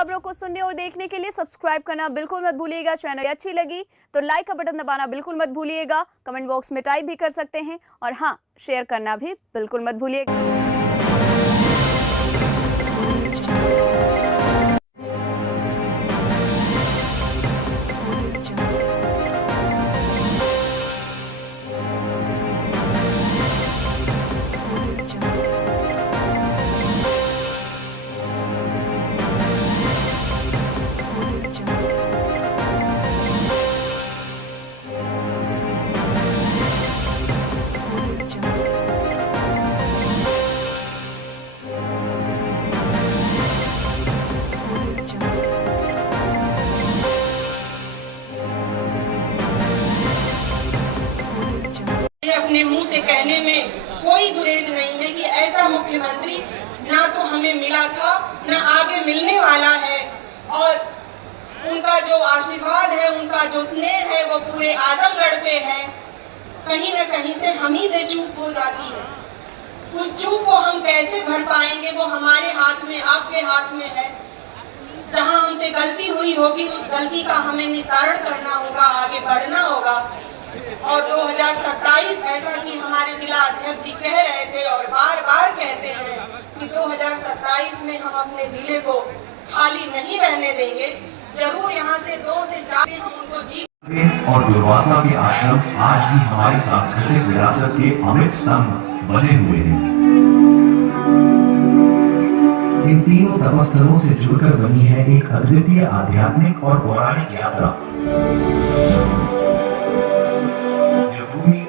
खबरों को सुनने और देखने के लिए सब्सक्राइब करना बिल्कुल मत भूलिएगा। चैनल अच्छी लगी तो लाइक का बटन दबाना बिल्कुल मत भूलिएगा। कमेंट बॉक्स में टाइप भी कर सकते हैं और हाँ, शेयर करना भी बिल्कुल मत भूलिएगा। अपने मुंह से कहने में कोई गुरेज नहीं है कि ऐसा मुख्यमंत्री ना तो हमें मिला था ना आगे मिलने वाला है, और उनका जो आशीर्वाद है, उनका जो स्नेह है वो पूरे आजमगढ़ पे है। कहीं न कहीं से हम ही से चूक हो जाती है। उस चूक को हम कैसे भर पाएंगे वो हमारे हाथ में, आपके हाथ में है। जहां हमसे गलती हुई होगी उस गलती का हमें निस्तारण करना होगा, आगे बढ़ना होगा। और 2027 ऐसा कि हमारे जिला अध्यक्ष जी कह रहे थे और बार बार कहते हैं कि 2027 में हम अपने जिले को खाली नहीं रहने देंगे। जरूर यहाँ से 2 से 4 हम उनको जीत। और दुर्वासा के आश्रम आज भी हमारी सांस्कृतिक विरासत के अमिट स्तंभ बने हुए हैं। इन तीनों तपस्थलों से जुड़कर बनी है एक अद्वितीय आध्यात्मिक और पौराणिक यात्रा।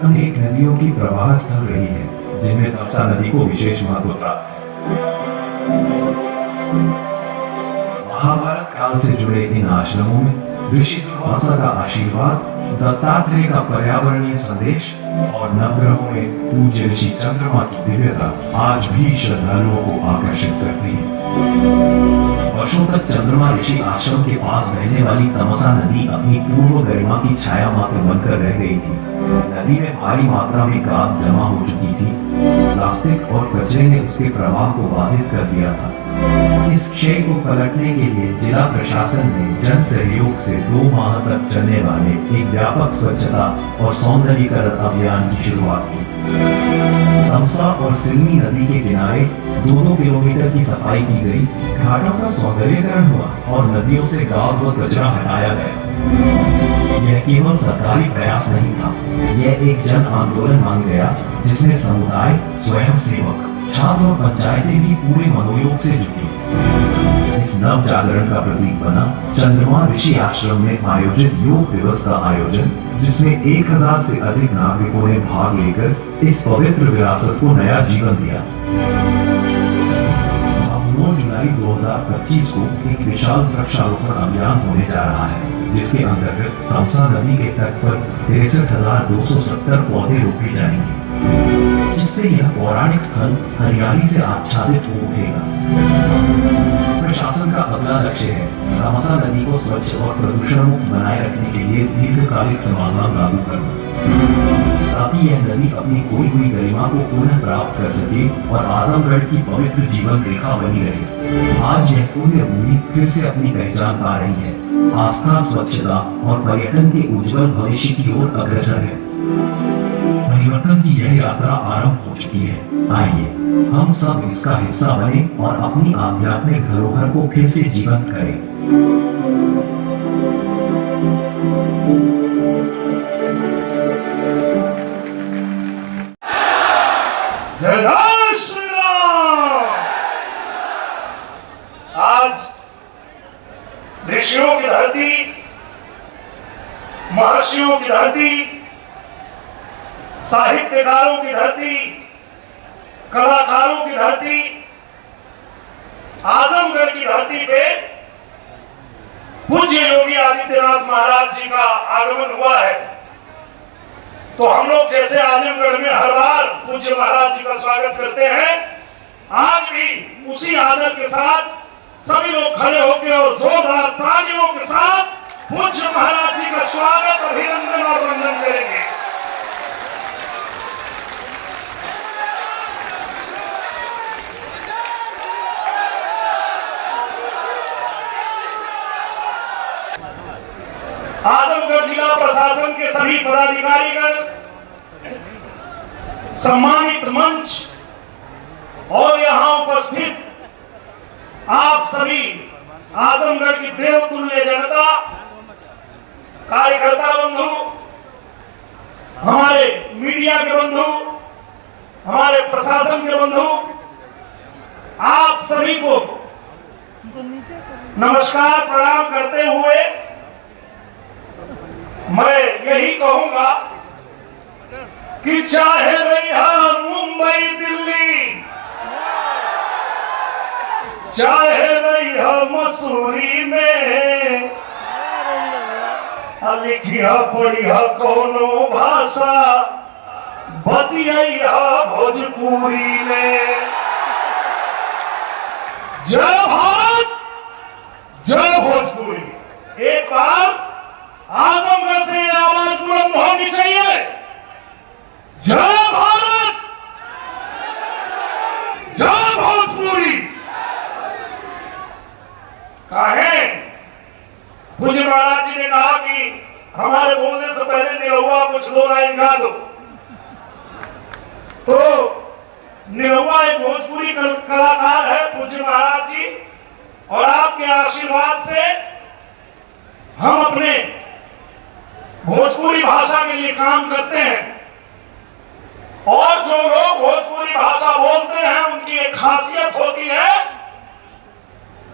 अनेक नदियों की प्रवाह स्थल रही है, जिनमें तमसा नदी को विशेष महत्व प्राप्त है। महाभारत काल से जुड़े इन आश्रमों में ऋषि दुर्वासा का आशीर्वाद, दत्तात्रेय का पर्यावरणीय संदेश और नवग्रहों में पूज्य ऋषि चंद्रमा की दिव्यता आज भी श्रद्धालुओं को आकर्षित करती है। वर्षों तक चंद्रमा ऋषि आश्रम के पास बहने वाली तमसा नदी अपनी पूर्व गरिमा की छाया मात्र बनकर रह गई थी। नदी में भारी मात्रा में गाद जमा हो चुकी थी। प्लास्टिक और कचरे ने उसके प्रवाह को बाधित कर दिया था। इस क्षय को पलटने के लिए जिला प्रशासन ने जन सहयोग से 2 माह तक चलने वाले एक व्यापक स्वच्छता और सौंदर्यीकरण अभियान की शुरुआत की। तमसा और सिल्मी नदी के किनारे 2-2 किलोमीटर की सफाई की गई, घाटों का सौंदर्यीकरण हुआ और नदियों से गाद व कचरा हटाया गया। यह केवल सरकारी प्रयास नहीं था, यह एक जन आंदोलन बन गया जिसमें समुदाय, स्वयं सेवक, छात्र और पंचायतें भी पूरे मनोयोग से जुटी। इस नव जागरण का प्रतीक बना चंद्रमा ऋषि आश्रम में आयोजित योग दिवस का आयोजन, जिसमें 1000 से अधिक नागरिकों ने भाग लेकर इस पवित्र विरासत को नया जीवन दिया। 9 जुलाई 2025 को एक विशाल वृक्षारोपण अभियान होने जा रहा है, जिसके अंतर्गत तमसा नदी के तट पर 63,270 पौधे रोपे जाएंगे, जिससे यह पौराणिक स्थल हरियाली से आच्छादित हो उठेगा। प्रशासन का अगला लक्ष्य है तमसा नदी को स्वच्छ और प्रदूषण मुक्त बनाए रखने के लिए दीर्घकालिक समाधान लागू करना, ताकि यह नदी अपनी खोई हुई गरिमा को पुनः प्राप्त कर सके और आजमगढ़ की पवित्र जीवन रेखा बनी रहे। आज यह पुण्य भूमि फिर से अपनी पहचान पा रही है, आस्था, स्वच्छता और पर्यटन के उज्जवल भविष्य की ओर अग्रसर है। परिवर्तन की यह यात्रा आरंभ हो चुकी है। आइए हम सब इसका हिस्सा बने और अपनी आध्यात्मिक धरोहर को फिर से जीवंत करें। जय श्री राम। आज ऋषियों की धरती, महर्षियों की धरती, साहित्यकारों की धरती, कलाकारों की धरती, आजमगढ़ की धरती पे पूज्य योगी आदित्यनाथ महाराज जी का आगमन हुआ है। तो हम लोग जैसे आजमगढ़ में हर बार पूज्य महाराज जी का स्वागत करते हैं, आज भी उसी आदर के साथ सभी लोग खड़े होकर और जोरदार तालियों के साथ पूज्य महाराज जी का स्वागत, अभिनंदन और वंदन करेंगे। आजमगढ़ जिला प्रशासन के सभी पदाधिकारीगण, सम्मानित मंच और यहां उपस्थित आप सभी आजमगढ़ की देवतुल्य जनता, कार्यकर्ता बंधु, हमारे मीडिया के बंधु, हमारे प्रशासन के बंधु, आप सभी को नमस्कार प्रणाम करते हुए मैं यही कहूंगा कि चाहे रहा मुंबई दिल्ली, चाहे रहा मसूरी में, लिखिया पढ़िया कोनो भाषा, बतिया भोजपुरी में। जय भारत, जय भोजपुरी। एक बार आजमगढ़ से आवाज बुलंद होनी चाहिए। जय भारत, जय भोजपुरी। कहे पूज्य महाराज जी ने कहा कि हमारे बोलने से पहले निरहुआ कुछ 2 लाइन गा दो। तो निरहुआ एक भोजपुरी कलाकार है पूज्य महाराज जी, और आपके आशीर्वाद से हम अपने भोजपुरी भाषा के लिए काम करते हैं। और जो लोग भोजपुरी भाषा बोलते हैं उनकी एक खासियत होती है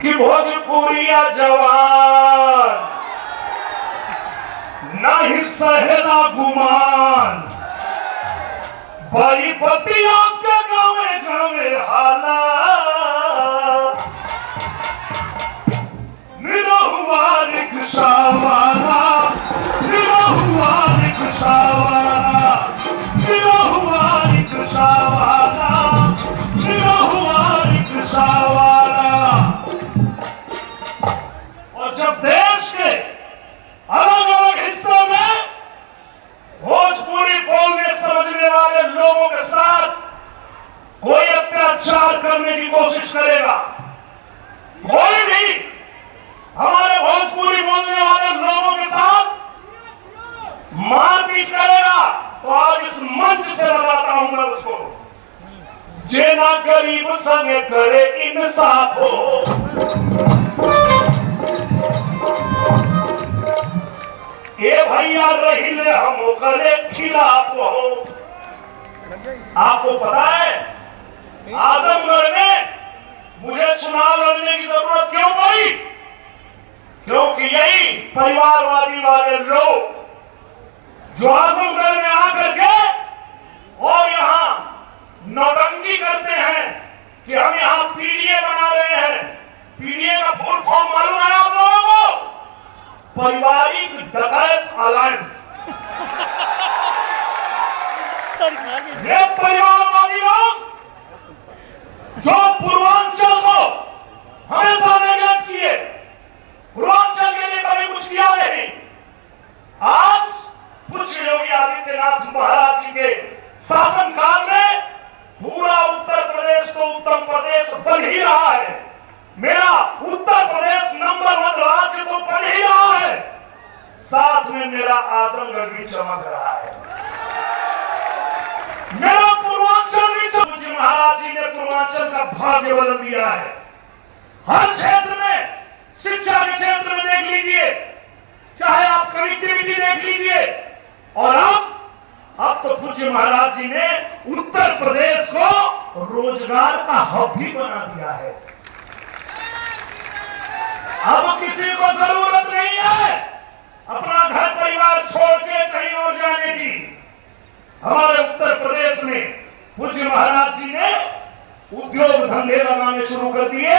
कि भोजपुरिया जवान नहीं सहेला गुमान, बड़ी पतियों के गावे गावे हाला, निरहुआ रिक्शा वाला, निरहुआ रिक्शा वाला, निरहुआ रिक्शा वाला, निरहुआ रिक्शा वाला। और जब देश के अलग अलग हिस्सों में भोजपुरी बोलने समझने वाले लोगों के साथ कोई अत्याचार करने की कोशिश करेगा, कोई भी हमारे भोजपुरी बोलने वाले लोगों के साथ मारपीट करेगा, तो आज इस मंच से बताता हूं मैं उसको, जेना गरीब संग करे इंसाफ हो। ए भैया रहिले हम करे खिलाफ हो। आपको पता है आजमगढ़ में मुझे चुनाव लड़ने की जरूरत क्यों पड़ी? क्योंकि यही परिवारवादी वाले लोग जो आजमगढ़ में आकर के और यहां नौटंकी करते हैं कि हम यहां पीडीए बना रहे हैं। पीडीए का फुल फॉर्म मालूम है आप लोगों को? पारिवारिक डकैत अलायंस। ये परिवारवादी लोग जो पूर्वांचल को हमेशा नेगलेक्ट किए, पूर्वांचल के लिए कभी कुछ किया नहीं, आज पूज्य योगी आदित्यनाथ महाराज जी के शासनकाल में पूरा उत्तर प्रदेश तो उत्तम प्रदेश बन ही रहा है। मेरा उत्तर प्रदेश नंबर 1 राज्य तो बन ही रहा है, साथ में मेरा आजमगढ़ भी चमक रहा है, मेरा पूर्वांचल भी। पूज्य महाराज जी ने पूर्वांचल का भाग्य बदल दिया है। हर क्षेत्र में, शिक्षा के क्षेत्र में देख लीजिए, चाहे आप कनेक्टिविटी देख लीजिए, और अब तो पूज्य महाराज जी ने उत्तर प्रदेश को रोजगार का हब भी बना दिया है। अब किसी को जरूरत नहीं है अपना घर परिवार छोड़ के कहीं और जाने की। हमारे उत्तर प्रदेश में पूज्य महाराज जी ने उद्योग धंधे लगाने शुरू कर दिए।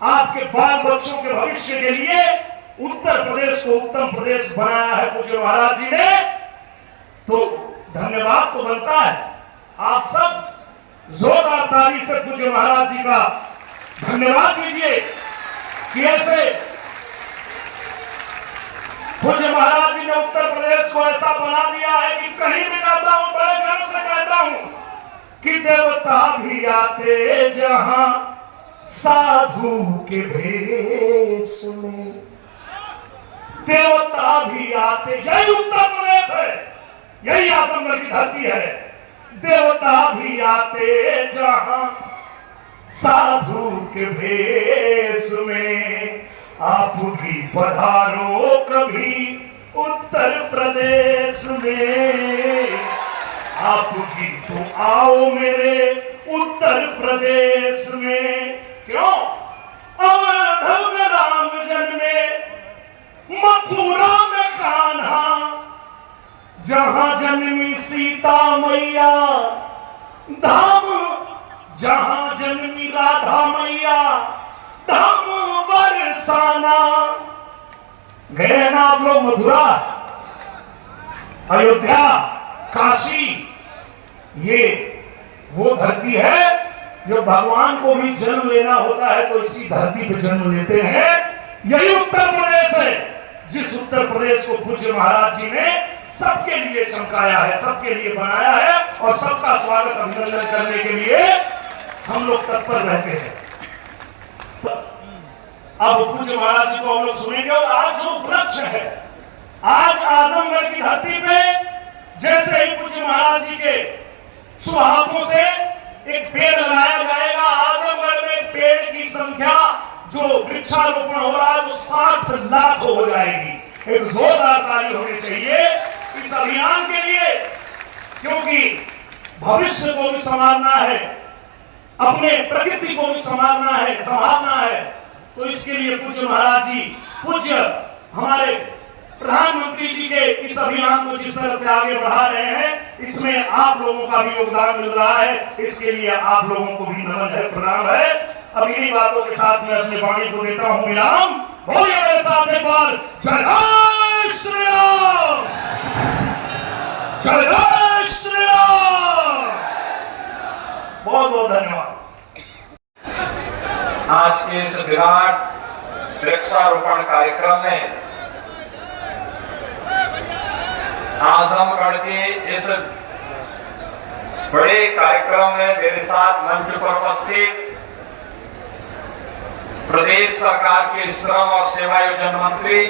आपके बाल बच्चों के भविष्य के लिए उत्तर प्रदेश को उत्तम प्रदेश बनाया है पूज्य महाराज जी ने। तो धन्यवाद तो बनता है। आप सब जोरदार ताली से पूज्य महाराज जी का धन्यवाद दीजिए कि ऐसे पूज्य महाराज जी ने उत्तर प्रदेश को ऐसा बना दिया है कि कहीं भी जाता हूं बड़े गर्व से कहता हूं कि देवता भी आते जहां साधु के भेष में, देवता भी आते, यही उत्तर प्रदेश है, यही आजमगढ़ की धरती है। देवता भी आते जहां साधु के भेष में, आप भी पधारो कभी उत्तर प्रदेश में, आप भी तो आओ मेरे उत्तर प्रदेश में। क्यों? अवध में राम जन्मे, मथुरा में कान्हा, जहां जन्मी सीता मैया, धाम जहां जन्मी राधा मैया, धाम बरसाना। गए ना आप लोग मथुरा, अयोध्या, काशी? ये वो धरती है जो भगवान को भी जन्म लेना होता है तो इसी धरती पे जन्म लेते हैं। यही उत्तर प्रदेश है, जिस उत्तर प्रदेश को पूज्य महाराज जी ने सबके लिए चमकाया है, सबके लिए बनाया है, और सबका स्वागत अभिनंदन करने के लिए हम लोग तत्पर रहते हैं। अब पूज्य महाराज जी को हम लोग सुनेंगे। और आज जो उपलक्ष्य है, आज आजमगढ़ की धरती पे जैसे ही पूज्य महाराज जी के शुभ हाथों से एक पेड़ लगाया जाएगा, आजमगढ़ में पेड़ की संख्या जो वृक्षारोपण हो रहा है वो 60 लाख हो जाएगी। एक जोरदार ताली होनी चाहिए इस अभियान के लिए, क्योंकि भविष्य को भी संवारना है, अपने प्रकृति को भी संवारना है। तो इसके लिए पूज्य महाराज जी, पूज्य हमारे प्रधानमंत्री जी के इस अभियान को जिस तरह से आगे बढ़ा रहे हैं, इसमें आप लोगों का भी योगदान मिल रहा है। इसके लिए आप लोगों को भी नमन है, प्रणाम है। अब इन्हीं बातों के साथ मैं अपनी वाणी को देता हूं विराम। बोलिए मेरे साथ एक बार, जय श्री राम, जय श्री राम। बहुत बहुत धन्यवाद। आज के इस विराट वृक्षारोपण कार्यक्रम में आजमगढ़ के इस बड़े कार्यक्रम में मेरे साथ मंच पर उपस्थित प्रदेश सरकार के श्रम और सेवायोजन मंत्री,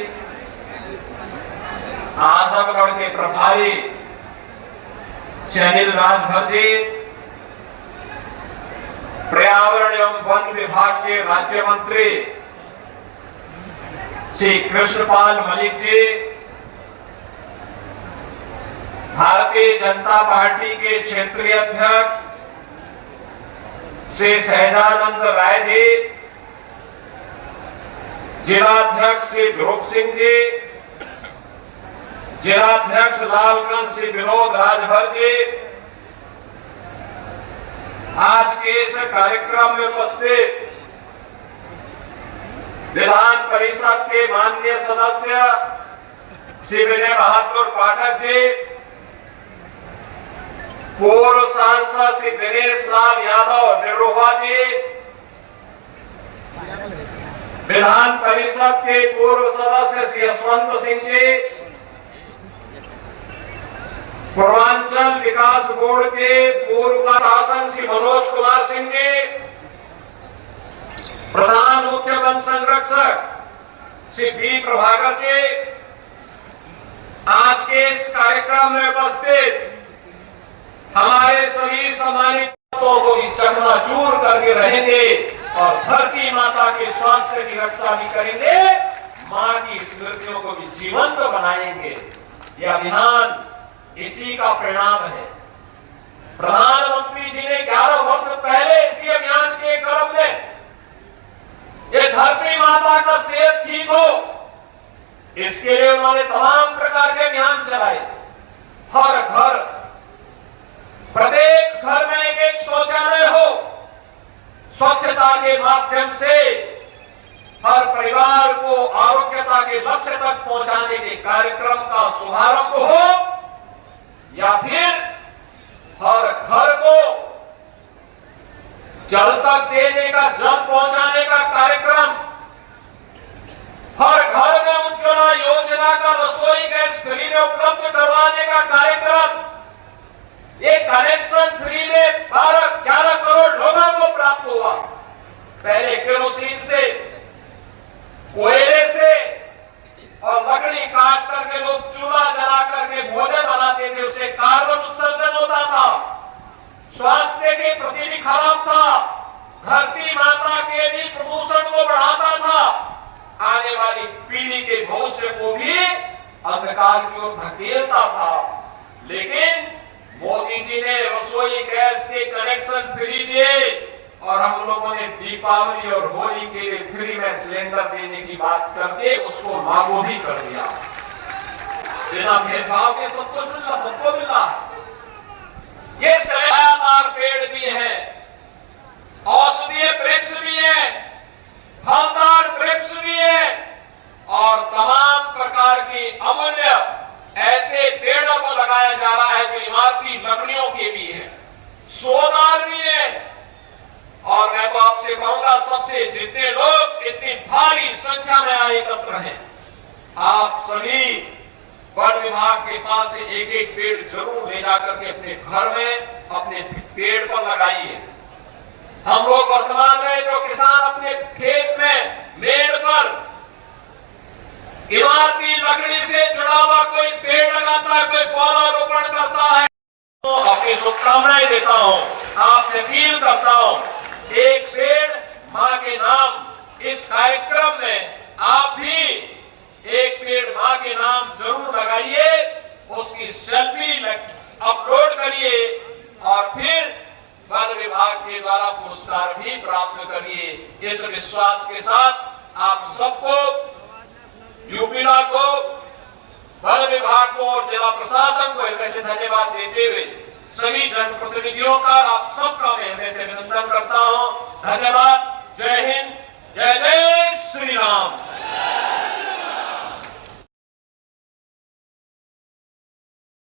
आजमगढ़ के प्रभारी शनिल राजभर जी, पर्यावरण एवं वन विभाग के राज्य मंत्री श्री कृष्णपाल मलिक जी, भारतीय जनता पार्टी के क्षेत्रीय अध्यक्ष श्री सहजानंद राय जी, जिलाध्यक्ष श्री ध्रुव सिंह जी, जिलाध्यक्ष लालगंज श्री विनोद राजभर जी, आज के इस कार्यक्रम में उपस्थित विधान परिषद के माननीय सदस्य श्री विजय बहादुर पाठक जी, पूर्व सांसद श्री दिनेश लाल यादव निरोहा जी, विधान परिषद के पूर्व सदस्य श्री यशवंत सिंह जी, पूर्वांचल विकास बोर्ड के पूर्व शासन श्री मनोज कुमार सिंह जी, प्रधान मुख्य वन संरक्षक श्री बी प्रभाकर जी, आज के इस कार्यक्रम में उपस्थित हमारे सभी सम्मानित को भी चकनाचूर करके रहेंगे और धरती माता के स्वास्थ्य की रक्षा भी करेंगे, मां की स्मृतियों को भी जीवंत बनाएंगे। यह अभियान इसी का परिणाम है। प्रधानमंत्री जी ने 11 वर्ष पहले इसी अभियान के क्रम में ये धरती माता का सेहत ठीक हो, इसके लिए उन्होंने तमाम प्रकार के अभियान चलाए। हर घर, प्रत्येक घर में एक शौचालय हो, स्वच्छता के माध्यम से हर परिवार को आरोग्यता के लक्ष्य तक पहुंचाने के कार्यक्रम का शुभारंभ हो, या फिर हर घर को जल तक देने का, जल पहुंचाने का कार्यक्रम, हर घर में उज्ज्वला योजना का रसोई गैस फ्री में उपलब्ध करवाने का कार्यक्रम, ये कनेक्शन फ्री में 12-11 करोड़ लोगों को प्राप्त हुआ। पहले केरोसिन से, कोयले से और लकड़ी लकड़ी काट करके लोग चूल्हा जला करके भोजन बनाते थे, उससे कार्बन उत्सर्जन होता था, स्वास्थ्य के प्रति भी खराब था, धरती माता के भी प्रदूषण को बढ़ाता था, आने वाली पीढ़ी के भविष्य को भी अंधकार की ओर धकेलता था। लेकिन मोदी जी ने रसोई गैस के कनेक्शन फ्री दिए और हम लोगों ने दीपावली और होली के लिए फ्री में सिलेंडर देने की बात करके उसको लागू भी कर दिया। बिना भेदभाव के सब कुछ मिल रहा, सबको मिल रहा है। ये सलाहदार पेड़ भी है, औषधीय वृक्ष भी है, फलदार वृक्ष भी है और तमाम प्रकार की अमूल्य ऐसे पेड़ों को लगाया जा रहा है जो इमारती लकड़ियों के भी है, सोदार भी है। और मैं तो आपसे कहूंगा, सबसे जितने लोग इतनी भारी संख्या में आए एकत्र हैं, आप सभी वन विभाग के पास से एक एक पेड़ जरूर ले जाकर के अपने घर में अपने पेड़ पर लगाइए। हम लोग वर्तमान में जो किसान अपने खेत में मेड़ पर इमारती लकड़ी से जुड़ा हुआ कोई पेड़ लगाता है, कोई पौधारोपण करता है, तो अपनी शुभकामनाएं देता हूं, आपसे अपील करता हूं, एक पेड़ मां के नाम इस कार्यक्रम में आप भी एक पेड़ मां के नाम जरूर लगाइए, उसकी सेल्फी अपलोड करिए और फिर वन विभाग के द्वारा पुरस्कार भी प्राप्त करिए। इस विश्वास के साथ आप सबको, यूपीला को, वन विभाग को और जिला प्रशासन को हृदय से धन्यवाद देते हुए सभी जनप्रतिनिधियों का आप सबका मैं हृदय से अभिनंदन करता हूं। धन्यवाद।